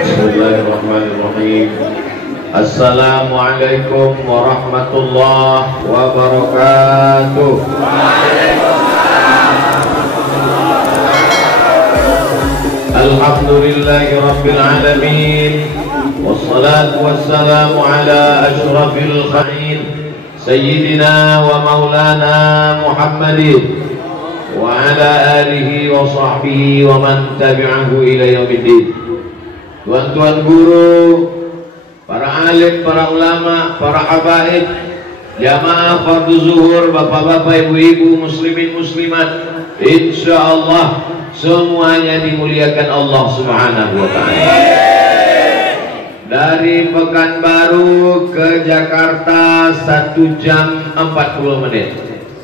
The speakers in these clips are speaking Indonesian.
Bismillahirrahmanirrahim. Assalamualaikum warahmatullahi wabarakatuh. Alhamdulillahi rabbil alamin. Wassalatu wassalamu ala ashrafil khalqin Sayyidina wa maulana Muhammadin wa ala alihi wa sahbihi wa man tabi'ahu ila yaumiddin. Tuan-tuan guru, para alim, para ulama, para habaib, jamaah fardu zuhur, bapak-bapak, ibu-ibu, muslimin muslimat, insyaallah semuanya dimuliakan Allah Subhanahu wa taala. Dari Pekanbaru ke Jakarta 1 jam 40 menit.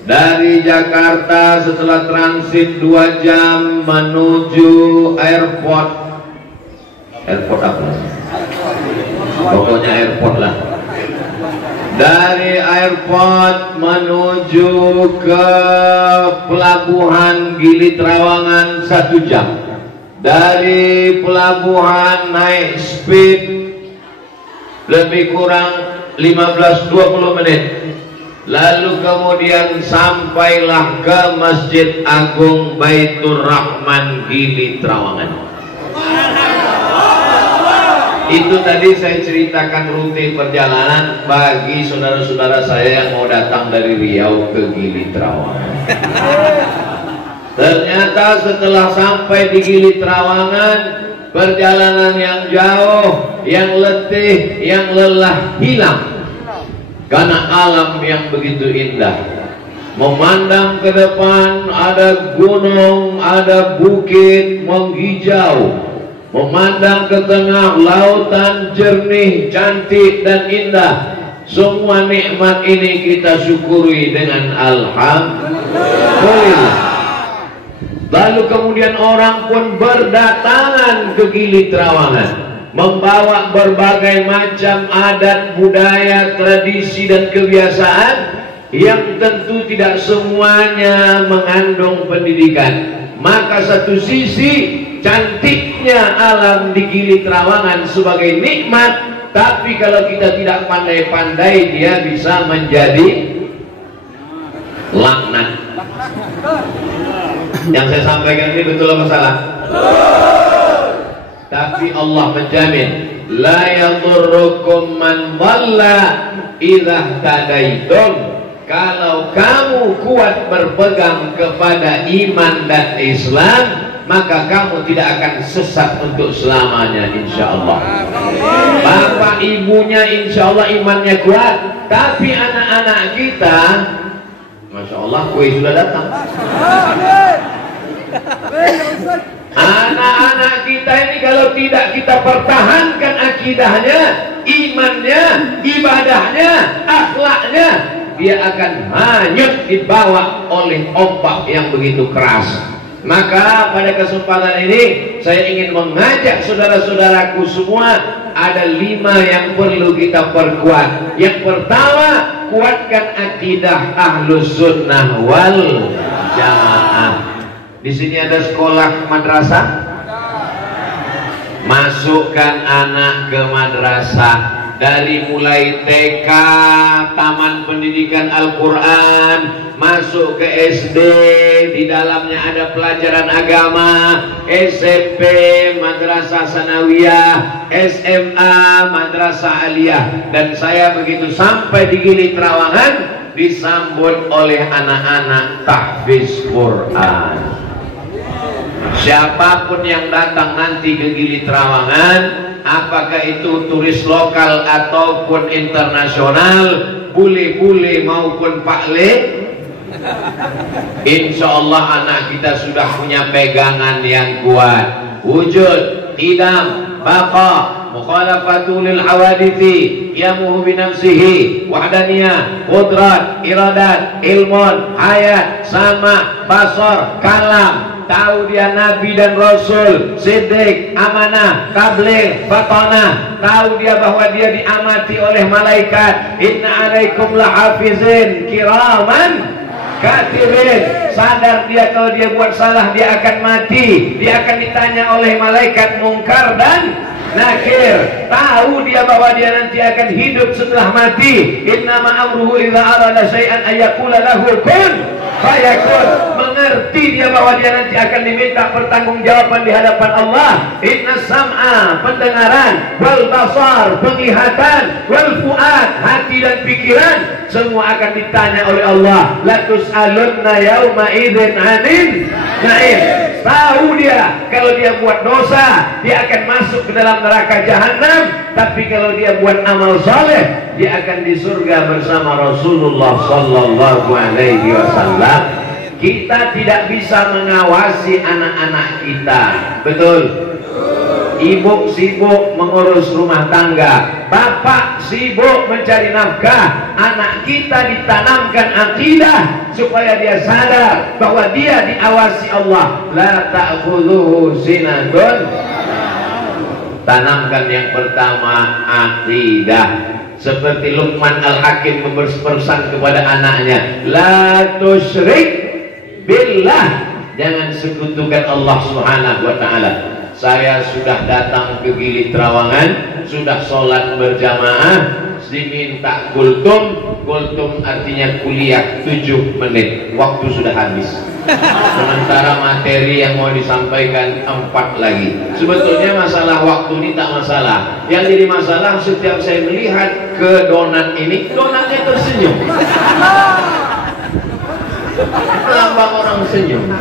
Dari Jakarta setelah transit 2 jam menuju airport. Airport apa? Pokoknya airport lah. Dari airport menuju ke pelabuhan Gili Trawangan 1 jam. Dari pelabuhan naik speed lebih kurang 15-20 menit. Lalu kemudian sampailah ke Masjid Agung Baitur Rahman Gili Trawangan. Itu tadi saya ceritakan rute perjalanan bagi saudara-saudara saya yang mau datang dari Riau ke Gili Trawangan. Ternyata setelah sampai di Gili Trawangan, perjalanan yang jauh, yang letih, yang lelah hilang karena alam yang begitu indah. Memandang ke depan ada gunung, ada bukit menghijau. Memandang ke tengah lautan jernih, cantik dan indah. Semua nikmat ini kita syukuri dengan alhamdulillah. Lalu kemudian orang pun berdatangan ke Gili Trawangan, membawa berbagai macam adat, budaya, tradisi dan kebiasaan yang tentu tidak semuanya mengandung pendidikan. Maka satu sisi cantiknya alam di Gili Trawangan sebagai nikmat, tapi kalau kita tidak pandai-pandai dia bisa menjadi laknat. Yang saya sampaikan ini betul apa salah? Tapi Allah menjamin, la yadurrukum man dhalla idza tadaitum. Kalau kamu kuat berpegang kepada iman dan Islam, maka kamu tidak akan sesat untuk selamanya, insya Allah. Bapak ibunya insya Allah imannya kuat, tapi anak-anak kita, masya Allah, kue sudah datang. Anak-anak kita ini kalau tidak kita pertahankan akidahnya, imannya, ibadahnya, akhlaknya, dia akan hanyut dibawa oleh ombak yang begitu keras. Maka pada kesempatan ini saya ingin mengajak saudara-saudaraku semua, ada 5 yang perlu kita perkuat. Yang pertama, kuatkan akidah Ahlus Sunnah wal Jamaah. Di sini ada sekolah madrasah. Masukkan anak ke madrasah. Dari mulai TK, Taman Pendidikan Al-Quran, masuk ke SD, di dalamnya ada pelajaran agama, SMP, Madrasah Sanawiyah, SMA, Madrasah Aliyah. Dan saya begitu sampai di Gili Trawangan, disambut oleh anak-anak tahfiz Quran. Siapapun yang datang nanti ke Gili Trawangan, apakah itu turis lokal ataupun internasional, bule-bule maupun pakle, insya Allah anak kita sudah punya pegangan yang kuat. Wujud, idam, baqa, mukhalafatul lil hawadithi, yamuhu binafsihi, wahdaniyah, qudrat, iradat, ilmun, hayat, sama, basar, kalam. Tahu dia Nabi dan Rasul, siddiq, amanah, tabligh, fatanah. Tahu dia bahwa dia diamati oleh malaikat. Inna alaikum lahafizin kiraman katibin. Sadar dia kalau dia buat salah dia akan mati. Dia akan ditanya oleh malaikat mungkar dan nakir. Tahu dia bahwa dia nanti akan hidup setelah mati. Innama amruhu idza arada syai'an ayyaqula lahu kun fayakun. Mengerti dia bahwa dia nanti akan diminta pertanggungjawaban di hadapan Allah. Inna sam'a, pendengaran, wal basar, penglihatan, wal fuad, hati dan pikiran, semua akan ditanya oleh Allah. La tus'alunna yauma idzin 'anil na'im. Tahu dia kalau dia buat dosa dia akan masuk ke dalam neraka jahanam, tapi kalau dia buat amal saleh dia akan di surga bersama Rasulullah sallallahu alaihi wasallam. Kita tidak bisa mengawasi anak-anak kita, betul? Ibu sibuk mengurus rumah tangga, bapak sibuk mencari nafkah. Anak kita ditanamkan akidah supaya dia sadar bahwa dia diawasi Allah. La ta'khudhuhu sinatun. Tanamkan yang pertama akidah. Seperti Luqman Al-Hakim berpesan kepada anaknya, la tusyrik billah, jangan sekutukan Allah Subhanahu wa taala. Saya sudah datang ke Gili Trawangan, sudah sholat berjamaah, diminta kultum. Kultum artinya kuliah 7 menit, waktu sudah habis. Sementara materi yang mau disampaikan 4 lagi. Sebetulnya masalah waktu ini tak masalah. Yang jadi masalah setiap saya melihat ke donat ini, donatnya tersenyum. Kenapa orang senyum?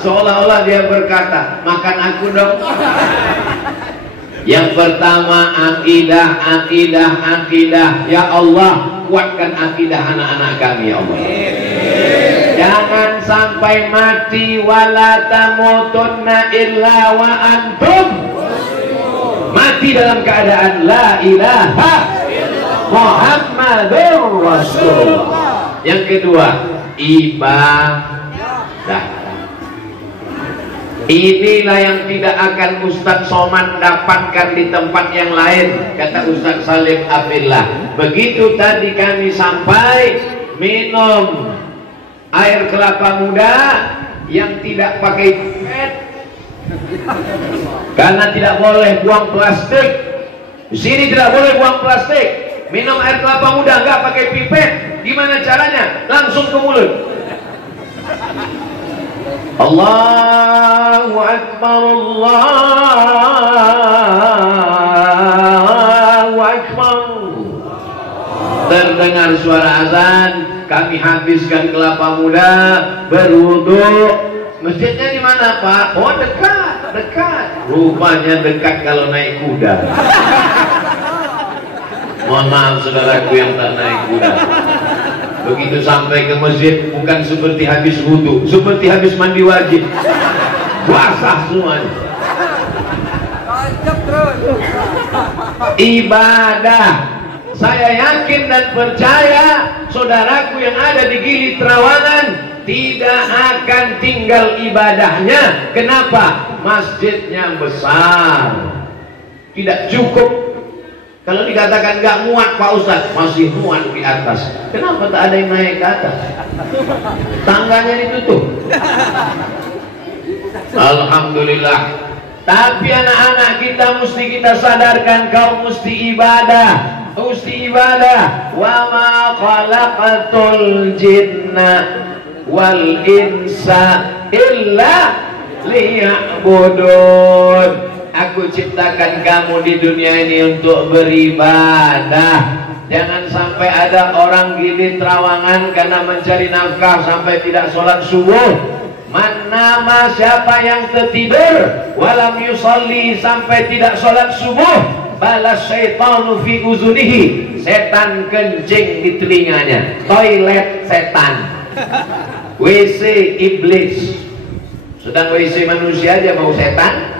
Seolah-olah dia berkata, makan aku dong. Yang pertama akidah, akidah, akidah. Ya Allah, kuatkan akidah anak-anak kami, ya Allah. Jangan sampai mati wala tamutunna illa wa antum. Mati dalam keadaan la ilaha Muhammadur Rasulullah. Yang kedua, ibadah. Inilah yang tidak akan Ustadz Somad dapatkan di tempat yang lain, kata Ustadz Salim Abdillah. Begitu tadi kami sampai, minum air kelapa muda yang tidak pakai pipet, karena tidak boleh buang plastik. Di sini tidak boleh buang plastik. Minum air kelapa muda nggak pakai pipet. Gimana caranya? Langsung ke mulut. Allahu Akbar, Allahu Akbar. Terdengar suara azan, kami habiskan kelapa muda, berwudu. Masjidnya di mana, Pak? Oh, dekat, dekat. Rupanya dekat kalau naik kuda. Mohon maaf saudaraku yang tak naik kuda. Begitu sampai ke masjid, bukan seperti habis wudu, seperti habis mandi wajib. Basah semuanya. Ibadah. Saya yakin dan percaya saudaraku yang ada di Gili Trawangan tidak akan tinggal ibadahnya. Kenapa? Masjidnya besar, tidak cukup. Kalau dikatakan nggak muat Pak Ustadz, masih muat di atas. Kenapa tak ada yang naik ke atas? Tangganya ditutup. Alhamdulillah. Tapi anak-anak kita mesti kita sadarkan, kau mesti ibadah, mesti ibadah. Wa ma khalaqatul jinna wal insa illa liya'budun. Aku ciptakan kamu di dunia ini untuk beribadah. Jangan sampai ada orang Gili Trawangan karena mencari nafkah sampai tidak sholat subuh. Manama, siapa yang tertidur walam yusolli, sampai tidak sholat subuh, balas syaitanu fi uzunihi, setan kencing di telinganya. Toilet setan, WC iblis. Sedang WC manusia aja mau setan,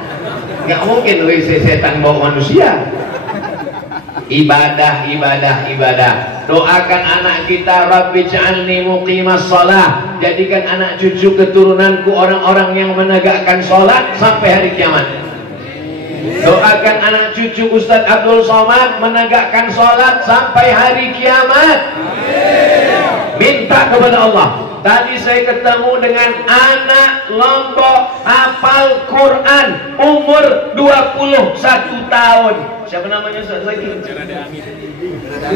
nggak mungkin WC setan bawa manusia. Ibadah, ibadah, ibadah. Doakan anak kita, Rabbi ja'alni muqimas shalah. Jadikan anak cucu keturunanku orang-orang yang menegakkan sholat sampai hari kiamat. Doakan anak cucu Ustadz Abdul Somad menegakkan sholat sampai hari kiamat. Minta kepada Allah, Tadi saya ketemu dengan anak Lombok hafal Quran umur 21 tahun. Siapa namanya Ustaz lagi?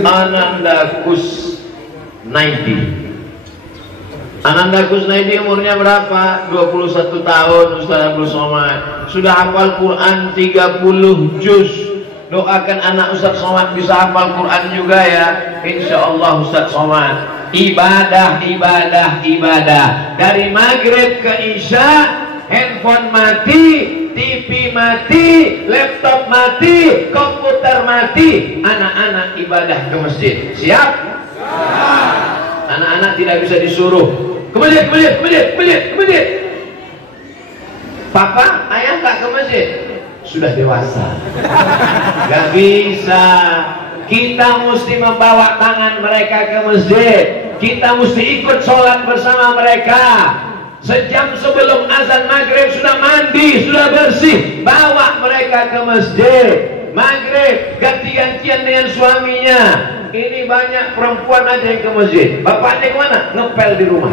Ananda Kusnaidi. Ananda Kusnaidi umurnya berapa? 21 tahun Ustaz Abdul Somad. Sudah hafal Quran 30 juz. Doakan anak Ustaz Somad bisa hafal Quran juga ya. Insya Allah Ustaz Somad. Ibadah, ibadah, ibadah. Dari maghrib ke isya, handphone mati, TV mati, laptop mati, komputer mati. Anak-anak ibadah ke masjid. Siap? Anak-anak tidak bisa disuruh ke masjid, ke masjid, ke masjid, ke masjid, ke masjid. Papa, ayah tak ke masjid? Sudah dewasa. Gak bisa. Kita mesti membawa tangan mereka ke masjid. Kita mesti ikut sholat bersama mereka. Sejam sebelum azan maghrib sudah mandi, sudah bersih. Bawa mereka ke masjid. Maghrib ganti-gantian dengan suaminya. Ini banyak perempuan aja yang ke masjid. Bapaknya kemana? Ngepel di rumah.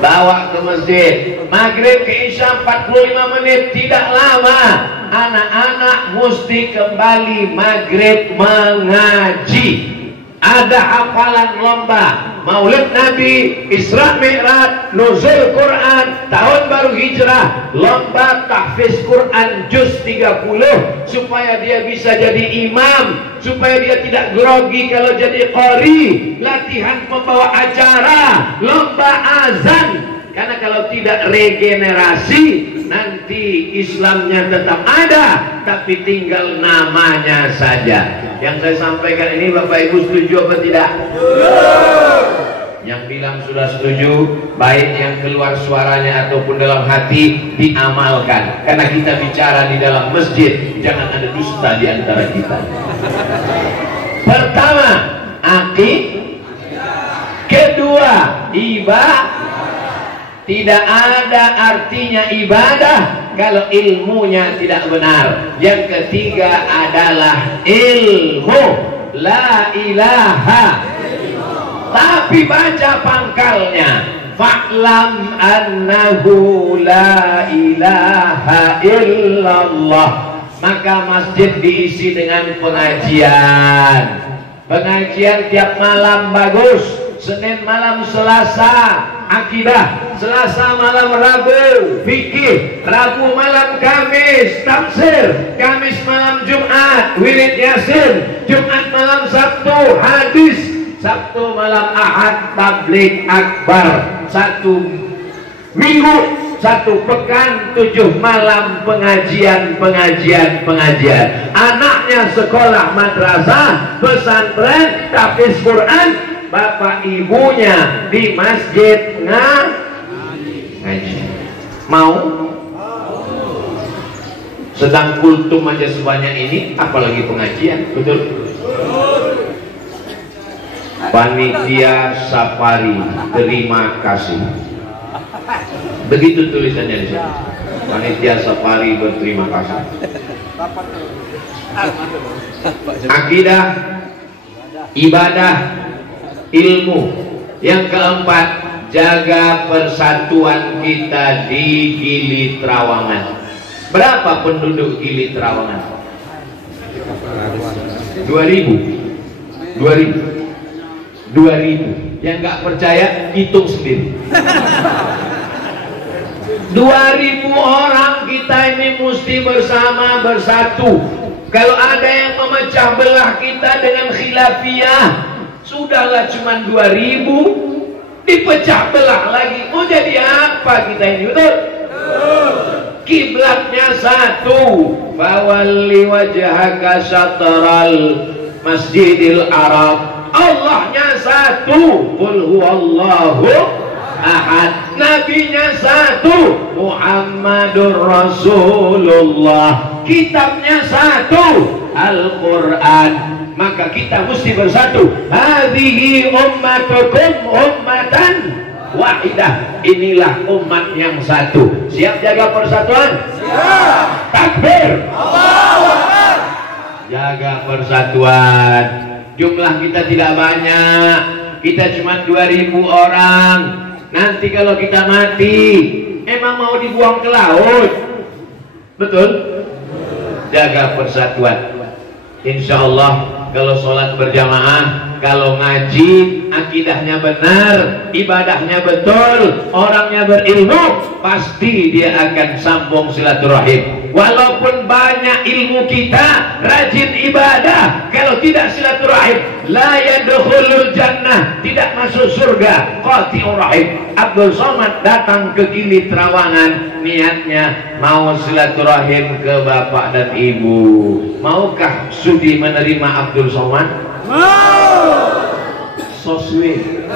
Bawa ke masjid. Maghrib ke isya 45 menit, tidak lama. Anak-anak mesti kembali maghrib mengaji. Ada hafalan lomba, Maulid Nabi, Isra Mi'raj, Nuzul Quran, tahun baru hijrah, lomba tahfiz Quran juz 30 supaya dia bisa jadi imam, supaya dia tidak grogi kalau jadi qori, latihan membawa acara, lomba azan. Karena kalau tidak regenerasi, nanti Islamnya tetap ada, tapi tinggal namanya saja. Yang saya sampaikan ini Bapak Ibu setuju apa tidak? Yang bilang sudah setuju, baik yang keluar suaranya ataupun dalam hati, diamalkan. Karena kita bicara di dalam masjid, jangan ada dusta di antara kita. Pertama, kedua, ibadah. Tidak ada artinya ibadah kalau ilmunya tidak benar. Yang ketiga adalah ilmu, la ilaha. Tapi baca pangkalnya, fa'lam annahu la ilaha illallah. Maka masjid diisi dengan pengajian. Pengajian tiap malam bagus. Senin malam Selasa akidah, Selasa malam Rabu fikih, Rabu malam Kamis tafsir, Kamis malam Jumat wirid Yasin, Jumat malam Sabtu hadis, Sabtu malam Ahad tabligh akbar. Satu minggu, satu pekan, 7 malam pengajian. Anaknya sekolah madrasah, pesantren, tahfiz Quran, bapak ibunya di masjid ngaji. Mau? Sedang kultum aja sebanyak ini, apalagi pengajian. Betul? Panitia Safari, terima kasih. Begitu tulisannya di sini. Panitia Safari berterima kasih. Akidah, ibadah, ilmu. Yang keempat, jaga persatuan kita di Gili Trawangan. Berapa penduduk Gili Trawangan? 2000. Yang nggak percaya hitung sendiri. 2000 orang kita ini mesti bersama, bersatu. Kalau ada yang memecah belah kita dengan khilafiyah, sudahlah cuman 2000, dipecah belah lagi. Mau jadi apa kita ini? Betul? Kiblatnya satu. Fawalli wajhaka syatral masjidil Arab. Allahnya satu. Qul huwallahu ahad. Nabinya satu. Muhammadur Rasulullah. Kitabnya satu. Al-Quran. Maka kita mesti bersatu. Hadhihi ummatukum ummatan wahidah. Inilah umat yang satu. Siap jaga persatuan? Siap. Takbir. Allahu Akbar. Jaga persatuan. Jumlah kita tidak banyak, kita cuma 2000 orang. Nanti kalau kita mati, emang mau dibuang ke laut? Betul? Jaga persatuan. Insya Allah kalau sholat berjamaah, kalau ngaji, akidahnya benar, ibadahnya betul, orangnya berilmu, pasti dia akan sambung silaturahim. Walaupun banyak ilmu kita, rajin ibadah, kalau tidak silaturahim, la yadkhulul jannah, tidak masuk surga. Qati'ur rahim. Abdul Somad datang ke Gili Trawangan, niatnya mau silaturahim ke bapak dan ibu. Maukah sudi menerima Abdul Somad? So sweet.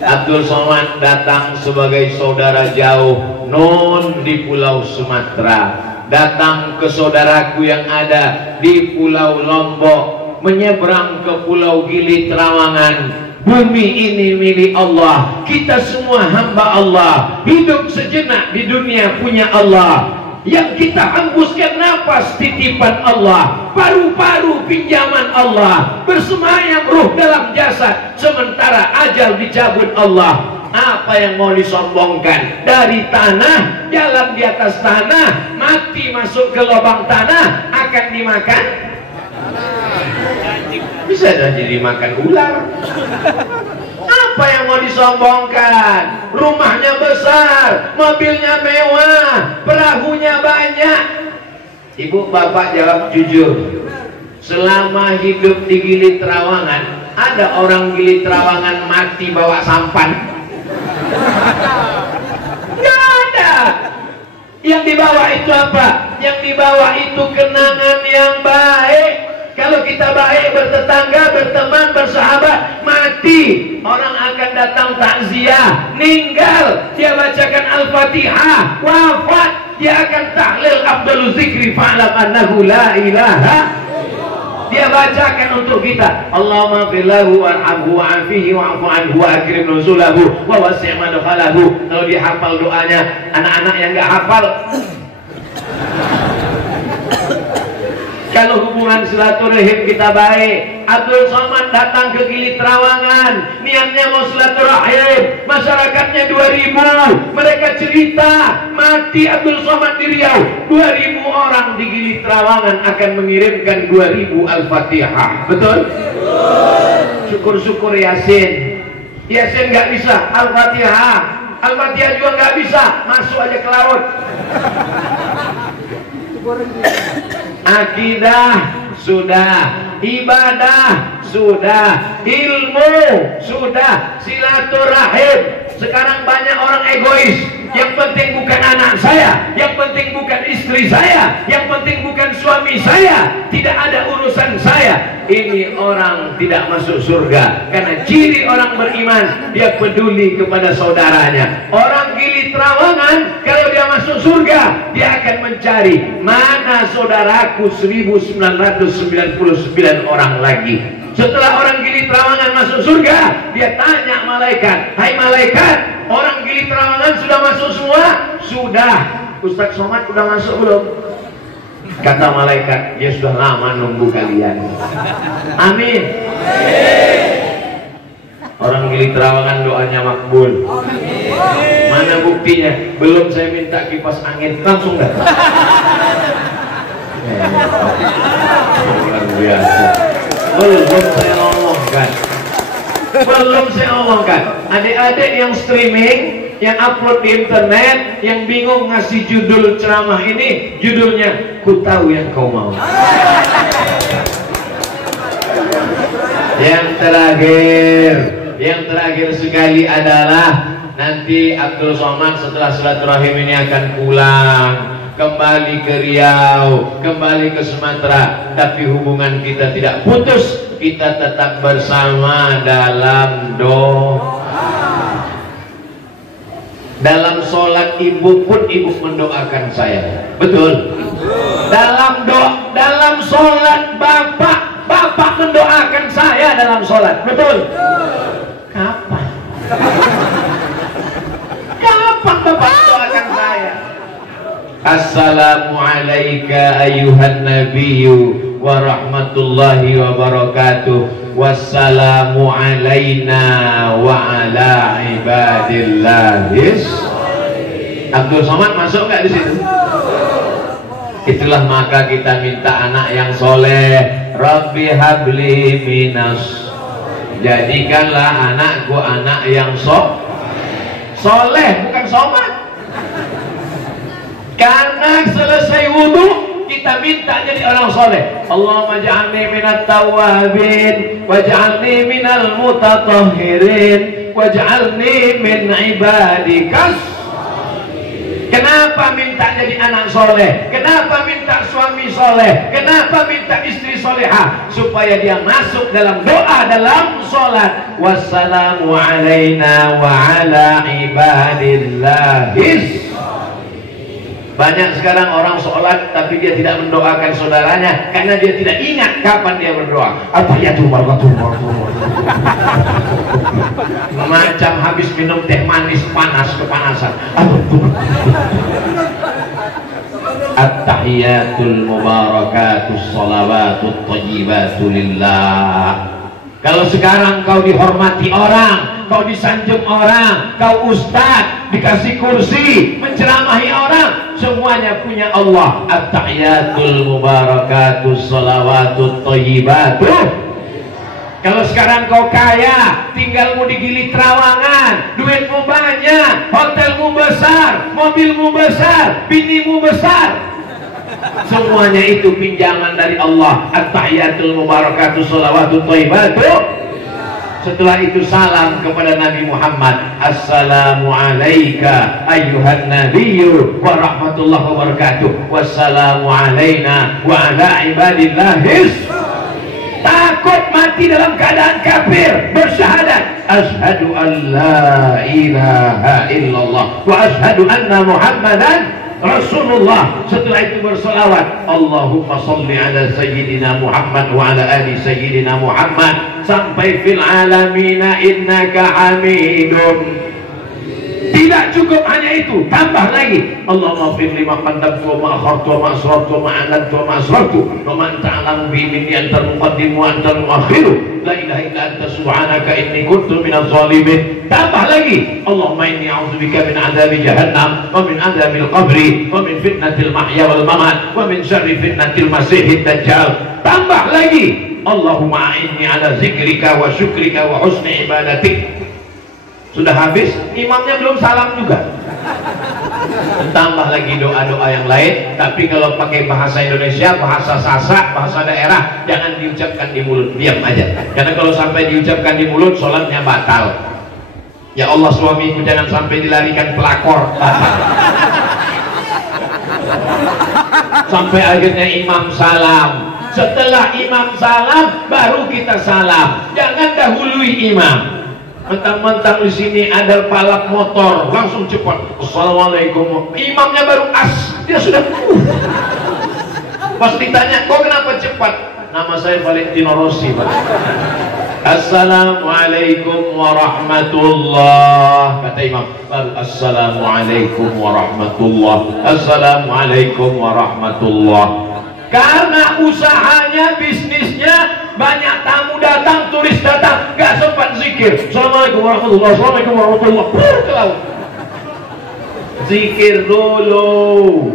Abdul Somad datang sebagai saudara jauh non di Pulau Sumatera, datang ke saudaraku yang ada di Pulau Lombok, menyeberang ke Pulau Gili Trawangan. Bumi ini milik Allah, kita semua hamba Allah, hidup sejenak di dunia punya Allah. Yang kita hembuskan napas titipan Allah, paru-paru pinjaman Allah, bersemayam ruh dalam jasad, sementara ajal dicabut Allah. Apa yang mau disombongkan? Dari tanah, jalan di atas tanah, mati masuk ke lubang tanah, akan dimakan? Bisa jadi dimakan ular. Apa yang mau disombongkan? Rumahnya besar, mobilnya mewah, perahunya banyak. Ibu bapak jawab jujur, selama hidup di Gili Trawangan, ada orang Gili Trawangan mati bawa sampan? Nggak ada. Yang dibawa itu apa? Yang dibawa itu kenangan yang baik. Kalau kita baik, bertetangga, berteman, bersahabat, mati, orang akan datang takziah, meninggal, dia bacakan Al-Fatihah, wafat, dia akan tahlil Abdul Zikri fa'lam annahu la ilaha. Dia bacakan untuk kita, Allahumma fillahu warhamhu wa'afihi wa'afu anhu wa akrim nuzulahu wa wasi' madkhalahu. Kalau dia hafal doanya, anak-anak yang nggak hafal, kalau hubungan silaturahim kita baik. Abdul Somad datang ke Gili Trawangan, niatnya mau silaturahim, masyarakatnya 2000. Mereka cerita, mati Abdul Somad di Riau, 2000 orang di Gili Trawangan akan mengirimkan 2000 Al-Fatihah. Betul? Syukur-syukur Yasin. Yasin nggak bisa, Al-Fatihah. Al-Fatihah juga nggak bisa, masuk aja ke laut. Akidah sudah, ibadah sudah, ilmu sudah, silaturahim. Sekarang banyak orang egois. Yang penting bukan anak saya, yang penting bukan istri saya, yang penting bukan suami saya, tidak ada urusan saya. Ini orang tidak masuk surga. Karena ciri orang beriman, dia peduli kepada saudaranya. Orang Gili Trawangan, kalau dia masuk surga, dia akan mencari mana saudaraku 1999 orang lagi. Setelah orang Gili Trawangan masuk surga, dia tanya malaikat, hai malaikat, orang Gili Trawangan sudah masuk semua? Sudah. Ustaz Somad sudah masuk belum? Kata malaikat, dia sudah lama nunggu kalian. Amin. Orang Gili Trawangan doanya makbul. Mana buktinya? Belum saya minta kipas angin, langsung datang. Luar biasa. Belum saya omongkan. Adik-adik yang streaming, yang upload di internet, yang bingung ngasih judul ceramah ini, judulnya Ku Tahu Yang Kau Mau. Yang terakhir sekali adalah nanti Abdul Somad setelah silaturahim ini akan pulang, kembali ke Riau, kembali ke Sumatera, tapi hubungan kita tidak putus. Kita tetap bersama dalam doa. Dalam sholat ibu pun ibu mendoakan saya. Betul? Dalam sholat bapak mendoakan saya dalam sholat. Betul? Kapan? Kapan bapak mendoakan saya? Assalamualaikum ayuhan nabiyyu warahmatullahi wabarakatuh. Wassalamu alaina wa ala ibadillahis. Abdul Somad masuk nggak di situ? Itulah maka kita minta anak yang soleh. Rabbi habli minas, jadikanlah anakku anak yang soleh, bukan somat. Karena selesai wudhu kita minta jadi orang soleh. Allahumma ja'alni minat tawabin waj'alni minal mutatahhirin waj'alni min ibadikas. Kenapa minta jadi anak soleh? Kenapa minta suami soleh? Kenapa minta istri solehah? Supaya dia masuk dalam doa dalam sholat. Wassalamu alaina wa ala ibadillahis. Banyak sekarang orang sholat tapi dia tidak mendoakan saudaranya karena dia tidak ingat kapan dia berdoa. Macam habis minum teh manis panas kepanasan. At-tahiyatul mubarakatus salawatut thayyibatu lillah. Kalau sekarang kau dihormati orang, kau disanjung orang, kau ustaz, dikasih kursi, menceramahi orang, semuanya punya Allah. At-tahiyatul mubarakatus salawatut thayyibatu. Kalau sekarang kau kaya, tinggalmu di Gili Trawangan, duitmu banyak, hotelmu besar, mobilmu besar, binimu besar, semuanya itu pinjaman dari Allah. At-tahiyatul mubarakatuh sholawatut thayyibatuh. Setelah itu salam kepada Nabi Muhammad. Assalamu alayka ayyuhan nabiyyu wa rahmatullahi wa barakatuh. Wassalamu alayna wa ala ibadillahis. Takut mati dalam keadaan kafir, bersyahadat asyhadu an la ilaha illallah wa asyhadu anna muhammadan Rasulullah. Setelah itu berselawat, Allahumma salli ala sayyidina Muhammad wa ala ali sayyidina Muhammad, sampai fil alamina innaka hamidun. Tidak cukup hanya itu, tambah lagi. Allahumma fir lima qaddamtu wa ma akhartu wa ma asrartu wa ma a'lantu wa ma asrartu wa man ta'lamu bi minni antal muqaddim wa antal muakhiru la ilaha illa anta subhanaka inni kuntu minaz zalimin. Tambah lagi, Allahumma inni a'udzubika min adzabi jahannam wa min adzabil qabri wa min fitnatil mahya wal mamat wa min syarri fitnatil masiihid dajjal. Tambah lagi, Allahumma a'inni ala zikrika wa syukrika wa husni ibadatik. Sudah habis, imamnya belum salam juga. Tambah lagi doa-doa yang lain, tapi kalau pakai bahasa Indonesia, bahasa Sasak, bahasa daerah, jangan diucapkan di mulut, diam aja. Karena kalau sampai diucapkan di mulut, sholatnya batal. Ya Allah, suamiku jangan sampai dilarikan pelakor. Sampai akhirnya imam salam. Setelah imam salam, baru kita salam. Jangan dahului imam. Mentang-mentang di sini ada balap motor, langsung cepat. Assalamualaikum. Imamnya baru dia sudah. Pas ditanya, kok kenapa cepat? Nama saya Valentino Rossi, Pak. Assalamualaikum warahmatullah. Kata imam, baru assalamualaikum warahmatullah. Assalamualaikum warahmatullah. Karena usahanya, bisnisnya, banyak tamu datang, turis datang, gak sempat zikir. Assalamualaikum warahmatullah, assalamualaikum warahmatullah. Ke laut. Zikir dulu.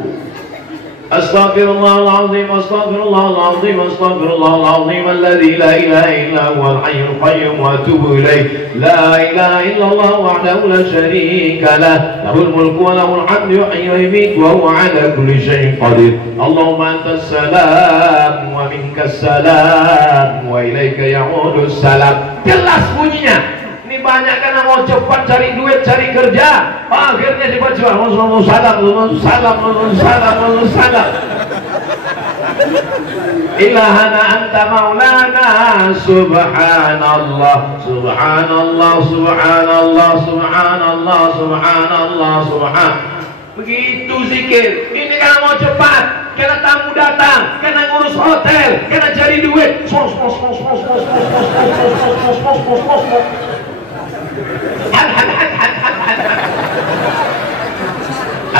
Astaghfirullahaladzim, astaghfirullahaladzim, astaghfirullahaladzim, alladzi la ilaha illa huwal hayyul qayyum wa atubu ilaih. La ilaha illallah wahdahu la syarika lah, lahul mulku wa lahul hamdu yuhyi wa yumiitu wa huwa ala kulli syai'in qadir. Allahumma antas salam wa minkas salam wa ilaika ya'udus salam. Jelas bunyinya. Ini banyak karena mau cepat cari duit, cari kerja, akhirnya dibaca salam, salam, salam, salam. Ilahana anta maulana, subhanallah, subhanallah, subhanallah, subhanallah, subhanallah, subhanallah. Begitu zikir. Ini karena mau cepat, karena tamu datang, karena ngurus hotel, karena cari duit.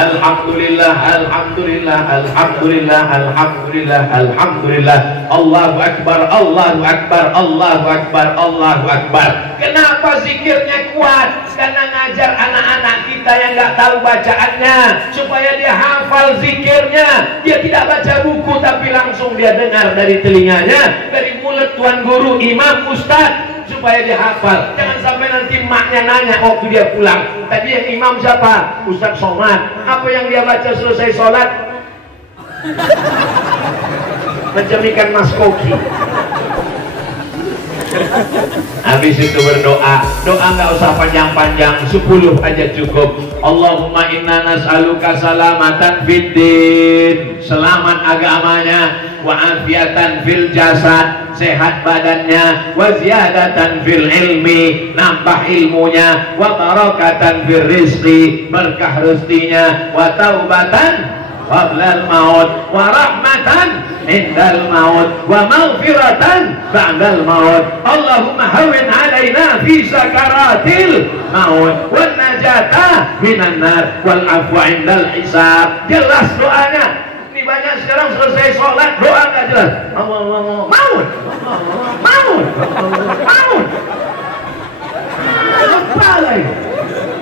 Alhamdulillah, alhamdulillah, alhamdulillah, alhamdulillah, alhamdulillah. Allahu akbar, Allahu akbar, Allahu akbar, Allahu akbar. Kenapa zikirnya kuat? Karena ngajar anak-anak kita yang nggak tahu bacaannya supaya dia hafal zikirnya. Dia tidak baca buku tapi langsung dia dengar dari telinganya, dari mulut tuan guru, imam, ustadz, supaya dia hafal. Jangan sampai nanti maknya nanya waktu dia pulang, tadi yang imam siapa? Ustadz Somad. Apa yang dia baca selesai sholat? Macam ikan mas koki. Habis itu berdoa. Doa nggak usah panjang-panjang, 10 aja cukup. Allahumma inna nas'aluka salamatan fid din, selamat agamanya, wa afiatan fil jasad, sehat badannya, wa ziyadatan fil ilmi, nambah ilmunya, wa barakatan fil rizqi, berkah rezekinya, wa taubatan qablal maut, wa rahmatan indal maut, wa maghfiratan ba'dal maut. Allahumma hawwin alaina fi sakaratil maut, wan najata minan nar, wal afwa indal hisab. Jelas doanya. Ini banyak sekarang selesai sholat doa nggak jelas. Maut, maut, maut. Apa lagi?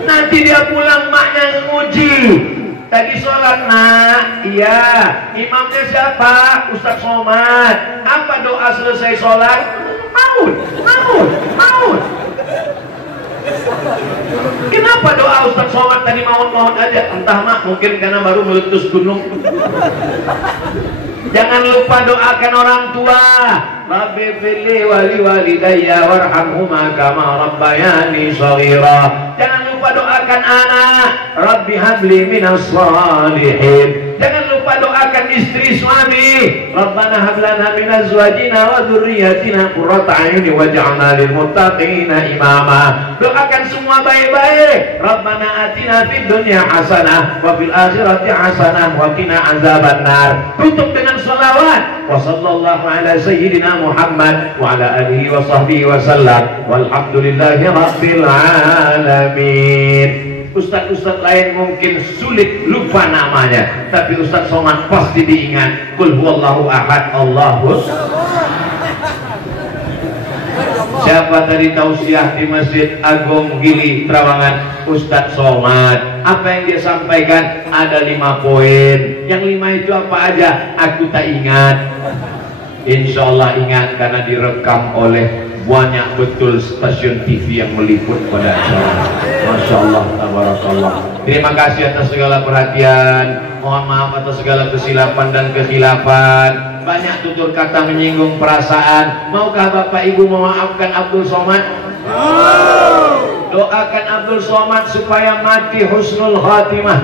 Nanti dia pulang maknya nguji. Tadi sholat nak, iya. Imamnya siapa? Ustadz Somad. Apa doa selesai sholat? Maut, maut, maut. Kenapa doa Ustadz Somad tadi maut-maut aja? Entah mak, mungkin karena baru meletus gunung. Jangan lupa doakan orang tua. Rabbi firli wali walidayya warhamhuma kama rabbayani shaghira. Jangan lupa doakan anak. Rabbi habli minas shalihin. Jangan lupa doakan istri suami. Rabbana hab lana min azwajina wa dzurriyyatina qurrata a'yun waj'alna lil muttaqina imama. Doakan semua baik-baik. Rabbana atina fid dunya hasanah wa fil akhirati hasanah wa qina azabannar. Tutup dengan shalawat. Wa sallallahu ala sayyidina Muhammad wa ala alihi wa sahbihi wa sallam. Walhamdulillahi rabbil alamin. Ustadz-ustadz lain mungkin sulit lupa namanya, tapi Ustadz Somad pasti diingat. Qul huwallahu ahad, Allahus. Siapa tadi tausiah di Masjid Agung Gili Trawangan? Ustadz Somad. Apa yang dia sampaikan? Ada 5 poin. Yang 5 itu apa aja? Aku tak ingat. Insya Allah ingat karena direkam oleh banyak betul stasiun TV yang meliput pada acara. Masya Allah, tabarakallah. Terima kasih atas segala perhatian. Mohon maaf atas segala kesilapan dan kekhilafan. Banyak tutur kata menyinggung perasaan. Maukah Bapak Ibu memaafkan Abdul Somad? Doakan Abdul Somad supaya mati husnul khatimah.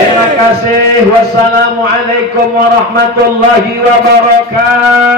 Terima kasih. Wassalamualaikum warahmatullahi wabarakatuh.